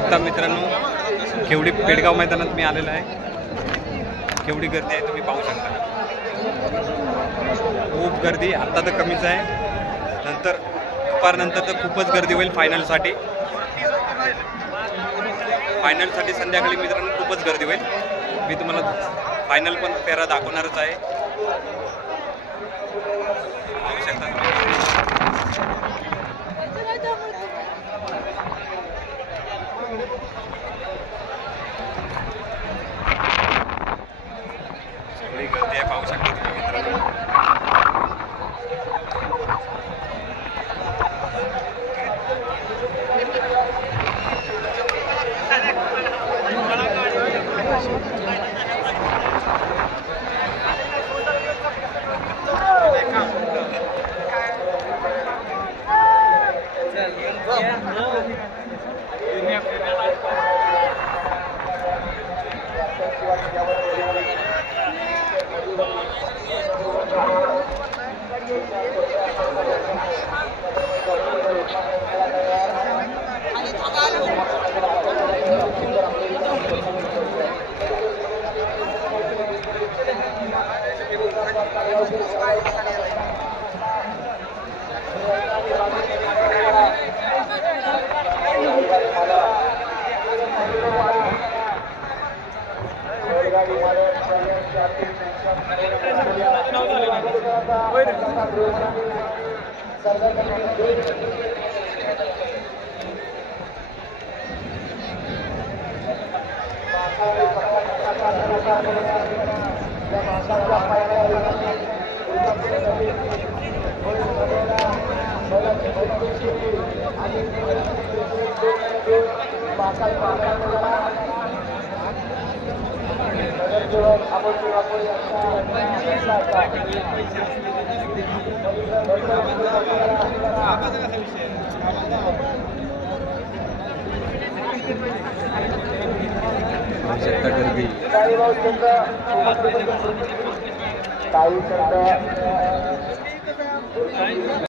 शकता मित्रांनो, केवढी पेडगाव मैदानात मी आलेलो आहे. केवढी गर्दी आहे तुम्ही पाहू शकता. खूप गर्दी. आत्ता तर कमीच आहे, नंतर दुपारनंतर तर खूपच गर्दी होईल फायनलसाठी. संध्याकाळी मित्रांनो खूपच गर्दी होईल. मी तुम्हाला फायनल पण फेरा दाखवणारच आहे. पाहू शकता सगळी गर्दी आहे, पाहू शकता तुम्ही मित्रांनो. गर्दी